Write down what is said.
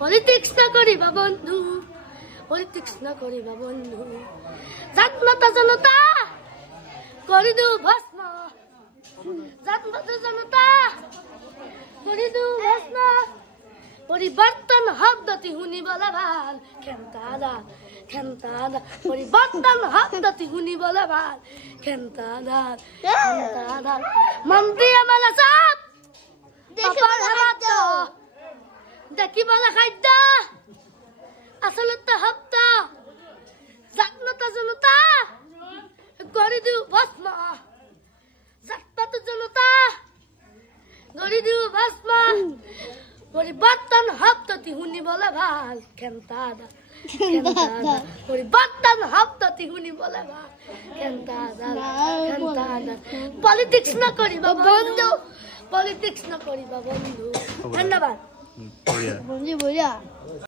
Politics না কৰিবা বন্ধু, পলিটিক্স না কৰিবা বন্ধু, জাতমাতা জনতা কৰি দিও ভস্ম, জাতমাতা জনতা কৰি দিও ভস্ম। পৰিৱৰ্তন শব্দটি শুনিবলৈ ভাল, খেমতাদা খেমতাদা, পৰিৱৰ্তন শব্দটি শুনিবলৈ ভাল, খেমতাদা খেমতাদা। মন্ত্ৰী আমাৰ চব দেখিবলৈ খাদ্য, আচলতে শব্দ। জাতমাতা জনতা কৰি দিও ভস্ম, জাতমাতা জনতা কৰি দিও ভস্ম। পৰিৱৰ্তন শব্দটি শুনিবলৈ ভাল, খেমতাদা খেমতাদা, পৰিৱৰ্তন শব্দটি শুনিবলৈ ভাল, খেমতাদা খেমতাদা। পলিটিক্স নকৰিবা বন্ধু, পলিটিক্স নকৰিবা বন্ধু। ধন্যবাদ। বঢ়িয়া।